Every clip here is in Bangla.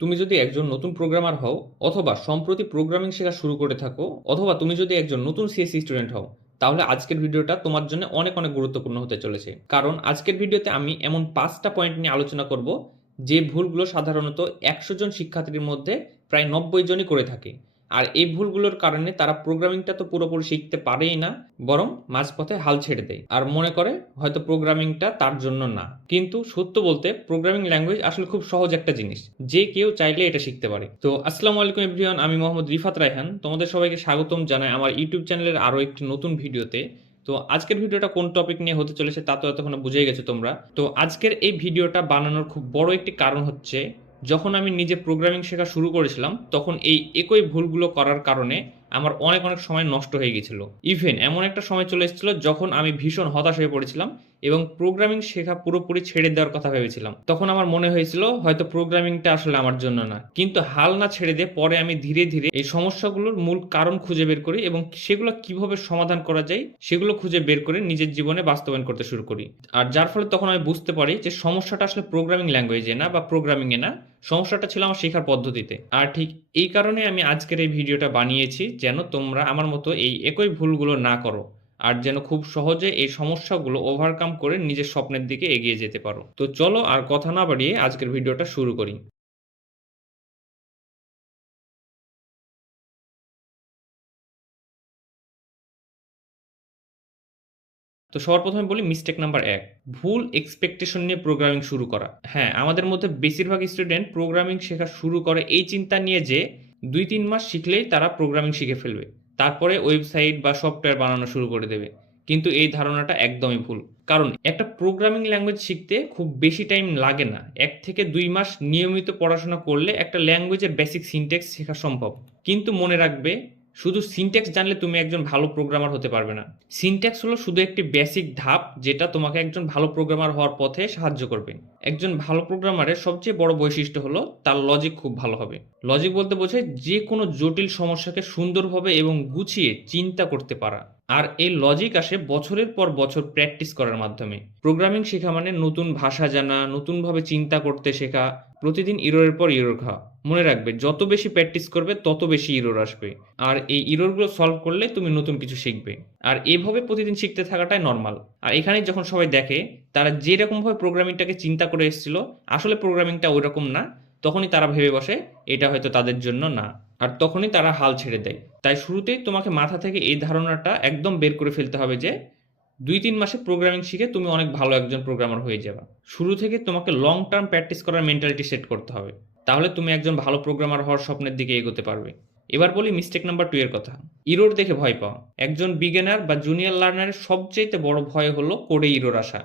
তুমি যদি একজন নতুন প্রোগ্রামার হও অথবা সম্প্রতি প্রোগ্রামিং শেখা শুরু করে থাকো অথবা তুমি যদি একজন নতুন সিএসসি স্টুডেন্ট হও, তাহলে আজকের ভিডিওটা তোমার জন্য অনেক অনেক গুরুত্বপূর্ণ হতে চলেছে। কারণ আজকের ভিডিওতে আমি এমন 5টা পয়েন্ট নিয়ে আলোচনা করব যে ভুলগুলো সাধারণত 100 জন শিক্ষার্থীর মধ্যে প্রায় 90 জনই করে থাকে। আর এই ভুলগুলোর কারণে তারা প্রোগ্রামিংটা তো পুরোপুরি শিখতে পারেই না, বরং মাঝপথে হাল ছেড়ে দেয় আর মনে করে হয়তো প্রোগ্রামিংটা তার জন্য না। কিন্তু সত্য বলতে প্রোগ্রামিং ল্যাঙ্গুয়েজ আসলে খুব সহজ একটা জিনিস, যে কেউ চাইলে এটা শিখতে পারে। তো আসসালামু আলাইকুম এভরিওয়ান, আমি মোহাম্মদ রিফাত রায়হান, তোমাদের সবাইকে স্বাগতম জানাই আমার ইউটিউব চ্যানেলের আরও একটি নতুন ভিডিওতে। তো আজকের ভিডিওটা কোন টপিক নিয়ে হতে চলেছে তা তো এতক্ষণ বুঝেই গেছো তোমরা। তো আজকের এই ভিডিওটা বানানোর খুব বড় একটি কারণ হচ্ছে, যখন আমি নিজে প্রোগ্রামিং শেখা শুরু করেছিলাম তখন এই একই ভুলগুলো করার কারণে আমার অনেক অনেক সময় নষ্ট হয়ে গেছিল। ইভেন এমন একটা সময় চলে এসেছিল যখন আমি ভীষণ হতাশ হয়ে পড়েছিলাম এবং প্রোগ্রামিং শেখা পুরোপুরি ছেড়ে দেওয়ার কথা ভেবেছিলাম। তখন আমার মনে হয়েছিল হয়তো প্রোগ্রামিংটা আসলে আমার জন্য না, কিন্তু হাল না ছেড়ে দিয়ে পরে আমি ধীরে ধীরে এই সমস্যাগুলোর মূল কারণ খুঁজে বের করি এবং সেগুলো কিভাবে সমাধান করা যায় সেগুলো খুঁজে বের করে নিজের জীবনে বাস্তবায়ন করতে শুরু করি। আর যার ফলে তখন আমি বুঝতে পারি যে সমস্যাটা আসলে প্রোগ্রামিং ল্যাঙ্গুয়েজে না বা প্রোগ্রামিংয়ে না, সমস্যাটা ছিল আমার শেখার পদ্ধতিতে। আর ঠিক এই কারণে আমি আজকের এই ভিডিওটা বানিয়েছি, যেন তোমরা আমার মতো এই একই ভুলগুলো না করো আর যেন খুব সহজে এই সমস্যাগুলো ওভারকাম করে নিজের স্বপ্নের দিকে এগিয়ে যেতে পারো। তো চলো আর কথা না বাড়িয়ে আজকের ভিডিওটা শুরু করি। তো সবার প্রথমে বলি মিস্টেক নাম্বার 1, ভুল এক্সপেকটেশন নিয়ে প্রোগ্রামিং শুরু করা। হ্যাঁ, আমাদের মধ্যে বেশিরভাগ স্টুডেন্ট প্রোগ্রামিং শেখা শুরু করে এই চিন্তা নিয়ে যে 2-3 মাস শিখলেই তারা প্রোগ্রামিং শিখে ফেলবে, তারপরে ওয়েবসাইট বা সফটওয়্যার বানানো শুরু করে দেবে। কিন্তু এই ধারণাটা একদমই ভুল। কারণ একটা প্রোগ্রামিং ল্যাঙ্গুয়েজ শিখতে খুব বেশি টাইম লাগে না। 1 থেকে 2 মাস নিয়মিত পড়াশোনা করলে একটা ল্যাঙ্গুয়েজের বেসিক সিনট্যাক্স শেখা সম্ভব। কিন্তু মনে রাখবে, শুধু সিনট্যাক্স জানলে তুমি একজন ভালো প্রোগ্রামার হতে পারবে না। সিনট্যাক্স হলো শুধু একটি বেসিক ধাপ, যেটা তোমাকে একজন ভালো প্রোগ্রামার হওয়ার পথে সাহায্য করবে। একজন ভালো প্রোগ্রামারের সবচেয়ে বড় বৈশিষ্ট্য হলো তার লজিক খুব ভালো হবে। লজিক বলতে বোঝায় যে কোনো জটিল সমস্যাকে সুন্দরভাবে এবং গুছিয়ে চিন্তা করতে পারা। আর এই লজিক আসে বছরের পর বছর প্র্যাকটিস করার মাধ্যমে। প্রোগ্রামিং শেখা মানে নতুন ভাষা জানা, নতুনভাবে চিন্তা করতে শেখা, প্রতিদিন ইররের পর ইরর খাওয়া। মনে রাখবে, যত বেশি প্র্যাকটিস করবে তত বেশি ইরর আসবে, আর এই ইররগুলো সলভ করলে তুমি নতুন কিছু শিখবে। আর এভাবে প্রতিদিন শিখতে থাকাটাই নর্মাল। আর এখানে যখন সবাই দেখে তারা যেরকমভাবে প্রোগ্রামিংটাকে চিন্তা করে এসেছিল আসলে প্রোগ্রামিংটা ওই রকম না, তখনই তারা ভেবে বসে এটা হয়তো তাদের জন্য না, আর তখনই তারা হাল ছেড়ে দেয়। তাই শুরুতেই তোমাকে মাথা থেকে এই ধারণাটা একদম বের করে ফেলতে হবে যে 2-3 মাসে প্রোগ্রামিং শিখে তুমি অনেক ভালো একজন প্রোগ্রামার হয়ে যাবে। শুরু থেকে তোমাকে লং টার্ম প্র্যাকটিস করার মেন্টালিটি সেট করতে হবে, তাহলে তুমি একজন ভালো প্রোগ্রামার হওয়ার স্বপ্নের দিকে এগোতে পারবে। এবার বলি মিস্টেক নাম্বার 2 এর কথা, ইরর দেখে ভয় পাওয়া। একজন বিগিনার বা জুনিয়র লার্নারের সবচেয়ে বড় ভয় হলো কোডে ইরর আসা।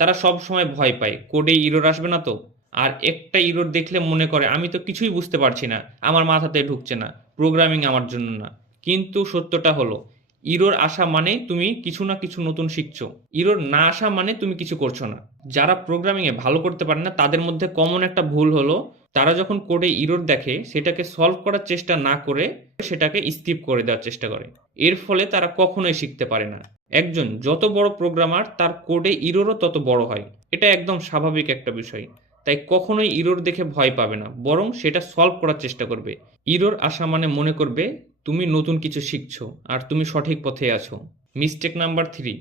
তারা সব সময় ভয় পায় কোডে ইরর আসবে না তো, আর একটা ইরর দেখলে মনে করে আমি তো কিছুই বুঝতে পারছি না, আমার মাথাতে ঢুকছে না, প্রোগ্রামিং আমার জন্য না। কিন্তু সত্যটা হলো, ইরর আসা মানে তুমি কিছু না কিছু নতুন শিখছো, ইরর না আসা মানে তুমি কিছু করছো না। যারা প্রোগ্রামিংয়ে ভালো করতে পারে না তাদের মধ্যে কমন একটা ভুল হলো, তারা যখন কোডে ইরর দেখে সেটাকে সলভ করার চেষ্টা না করে সেটাকে স্কিপ করে দেওয়ার চেষ্টা করে। এর ফলে তারা কখনোই শিখতে পারে না। একজন যত বড় প্রোগ্রামার তার কোডে ইররও তত বড় হয়, এটা একদম স্বাভাবিক একটা বিষয়। তাই কখনোই ইরর দেখে ভয় পাবে না, বরং সেটা সলভ করার চেষ্টা করবে। ইরর আসা মানে মনে করবে তুমি নতুন কিছু শিখছো আর তুমি সঠিক পথে আছো। মিস্টেক নাম্বার 3,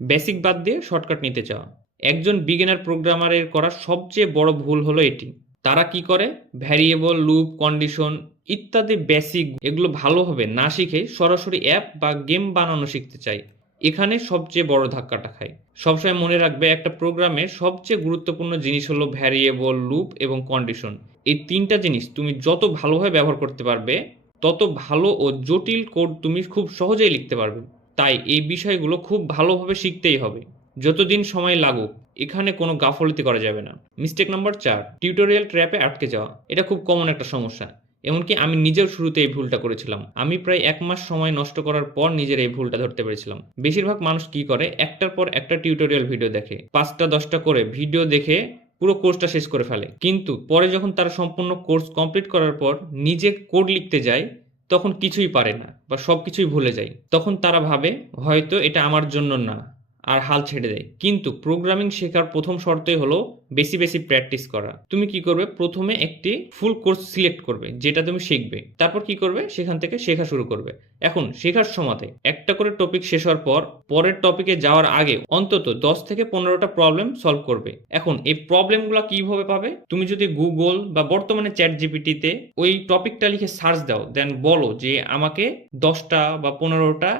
বেসিক বাদ দিয়ে শর্টকাট নিতে চাওয়া। একজন বিগিনার প্রোগ্রামারের করা সবচেয়ে বড় ভুল হলো এটি। তারা কি করে, ভ্যারিয়েবল, লুপ, কন্ডিশন ইত্যাদি বেসিক এগুলো ভালোভাবে না শিখে সরাসরি অ্যাপ বা গেম বানানো শিখতে চায়। এখানে সবচেয়ে বড় ধাক্কাটা খায়। সবসময় মনে রাখবে, একটা প্রোগ্রামের সবচেয়ে গুরুত্বপূর্ণ জিনিস হলো ভ্যারিয়েবল, লুপ এবং কন্ডিশন। এই 3টা জিনিস তুমি যত ভালোভাবে ব্যবহার করতে পারবে তত ভালো ও জটিল কোড তুমি খুব সহজেই লিখতে পারবে। তাই এই বিষয়গুলো খুব ভালোভাবে শিখতেই হবে, যতদিন সময় লাগুক। এখানে কোনো গাফলতি করা যাবে না। মিস্টেক নাম্বার 4, টিউটোরিয়াল ট্র্যাপে আটকে যাওয়া। এটা খুব কমন একটা সমস্যা, এমনকি আমি নিজেও শুরুতে এই ভুলটা করেছিলাম। আমি প্রায় 1 মাস সময় নষ্ট করার পর নিজের এই ভুলটা ধরতে পেরেছিলাম। বেশিরভাগ মানুষ কি করে, একটার পর একটা টিউটোরিয়াল ভিডিও দেখে, 5টা 10টা করে ভিডিও দেখে পুরো কোর্সটা শেষ করে ফেলে। কিন্তু পরে যখন তারা সম্পূর্ণ কোর্স কমপ্লিট করার পর নিজে কোড লিখতে যায় তখন কিছুই পারে না বা সব কিছুই ভুলে যায়। তখন তারা ভাবে হয়তো এটা আমার জন্য না, আর হাল ছেড়ে দেয়। কিন্তু প্রোগ্রামিং শেখার প্রথম শর্তই হলো বেশি প্র্যাকটিস করা। তুমি কি করবে, প্রথমে একটি ফুল কোর্স সিলেক্ট করবে যেটা তুমি শিখবে, তারপর কি করবে, সেখান থেকে শেখা শুরু করবে। এখন শেখার সময় একটা করে টপিক শেষ হওয়ার পর পরের টপিকে যাওয়ার আগে অন্তত 10 থেকে 15টা প্রবলেম সলভ করবে। এখন এই প্রবলেমগুলো কিভাবে পাবে, তুমি যদি গুগল বা বর্তমানে চ্যাট জিপিটিতে ওই টপিকটা লিখে সার্চ দাও, দেন বলো যে আমাকে 10টা বা 15টা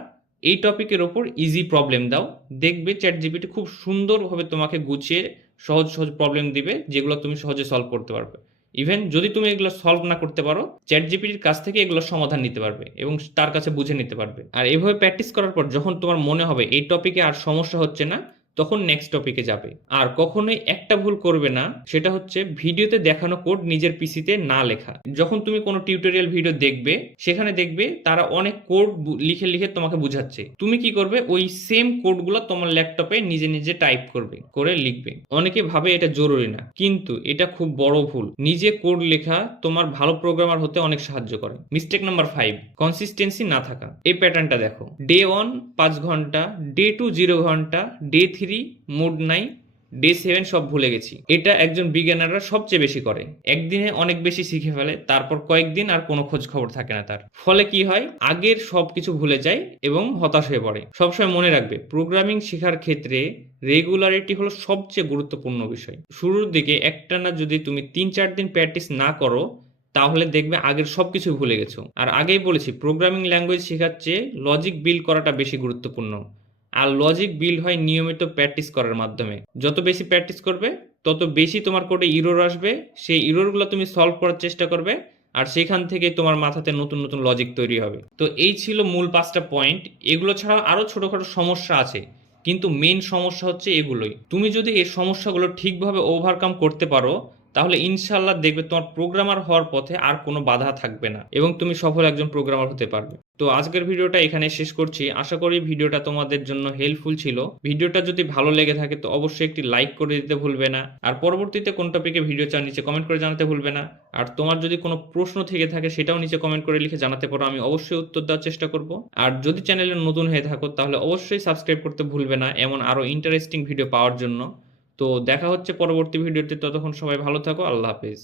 এই টপিকের ওপর ইজি প্রবলেম দাও, দেখবে চ্যাট জিপিটি খুব সুন্দরভাবে তোমাকে গুছিয়ে সহজ প্রবলেম দিবে যেগুলো তুমি সহজে সলভ করতে পারবে। ইভেন যদি তুমি এগুলো সলভ না করতে পারো, চ্যাট জিপিটির কাছ থেকে এগুলো সমাধান নিতে পারবে এবং তার কাছে বুঝে নিতে পারবে। আর এভাবে প্র্যাকটিস করার পর যখন তোমার মনে হবে এই টপিকে আর সমস্যা হচ্ছে না, তখন নেক্সট টপিকে যাবে। আর কখনোই একটা ভুল করবে না, সেটা হচ্ছে ভিডিওতে দেখানো কোড নিজের পিসিতে না লেখা। যখন তুমি কোনো টিউটোরিয়াল ভিডিও দেখবে, সেখানে দেখবে তারা অনেক কোড লিখে লিখে তোমাকে বুঝাচ্ছে, তুমি কি করবে, ওই সেম কোডগুলো তোমার ল্যাপটপে নিজে টাইপ করবে, করে লিখবে। অনেকে ভাবে এটা জরুরি না, কিন্তু এটা খুব বড় ভুল। নিজে কোড লেখা তোমার ভালো প্রোগ্রামার হতে অনেক সাহায্য করে। মিস্টেক নাম্বার 5, কনসিস্টেন্সি না থাকা। এই প্যাটার্নটা দেখো, ডে 1 5 ঘন্টা, ডে 2 0 ঘন্টা, ডে 3 মুড নাই, ডে 7 সব ভুলে গেছি। এটা একজন বিজ্ঞানাররা সবচেয়ে বেশি করে। একদিনে অনেক বেশি শিখে ফেলে, তারপর কয়েকদিন আর কোনো খোঁজ খবর থাকে না তার। ফলে কি হয়, আগের সবকিছু ভুলে যায় এবং হতাশ হয়ে পড়ে। সবসময় মনে রাখবে, প্রোগ্রামিং শেখার ক্ষেত্রে রেগুলারিটি হলো সবচেয়ে গুরুত্বপূর্ণ বিষয়। শুরুর দিকে একটানা যদি তুমি 3-4 দিন প্র্যাকটিস না করো, তাহলে দেখবে আগের সবকিছু ভুলে গেছো। আর আগেই বলেছি, প্রোগ্রামিং ল্যাঙ্গুয়েজ শেখার চেয়ে লজিক বিল্ড করাটা বেশি গুরুত্বপূর্ণ। আর লজিক বিল্ড হয় নিয়মিত প্র্যাকটিস করার মাধ্যমে। যত বেশি প্র্যাকটিস করবে, তত বেশি তোমার কোডে ইরর আসবে। সেই ইররগুলো তুমি সলভ করার চেষ্টা করবে, আর সেখান থেকে তোমার মাথাতে নতুন নতুন লজিক তৈরি হবে। তো এই ছিল মূল 5টা পয়েন্ট। এগুলো ছাড়াও আরো ছোটখাটো সমস্যা আছে, কিন্তু মেইন সমস্যা হচ্ছে এগুলোই। তুমি যদি এই সমস্যাগুলো ঠিকভাবে ওভারকাম করতে পারো, তাহলে ইনশাল্লাহ দেখবে তোমার প্রোগ্রামার হওয়ার পথে আর কোনো বাধা থাকবে না এবং তুমি সফল একজন প্রোগ্রামার হতে পারবে। তো আজকের ভিডিওটা এখানে শেষ করছি। আশা করি ভিডিওটা তোমাদের জন্য হেল্পফুল ছিল। ভিডিওটা যদি ভালো লেগে থাকে তো অবশ্যই একটি লাইক করে দিতে ভুলবে না। আর পরবর্তীতে কোন টপিকে ভিডিও চাও নিচে কমেন্ট করে জানাতে ভুলবে না। আর তোমার যদি কোনো প্রশ্ন থেকে থাকে সেটাও নিচে কমেন্ট করে লিখে জানাতে পারো, আমি অবশ্যই উত্তর দেওয়ার চেষ্টা করব। আর যদি চ্যানেলে নতুন হয়ে থাকো তাহলে অবশ্যই সাবস্ক্রাইব করতে ভুলবে না এমন আরো ইন্টারেস্টিং ভিডিও পাওয়ার জন্য। তো দেখা হচ্ছে পরবর্তী ভিডিওতে, ততক্ষণ সবাই ভালো থাকো, আল্লাহ হাফেজ।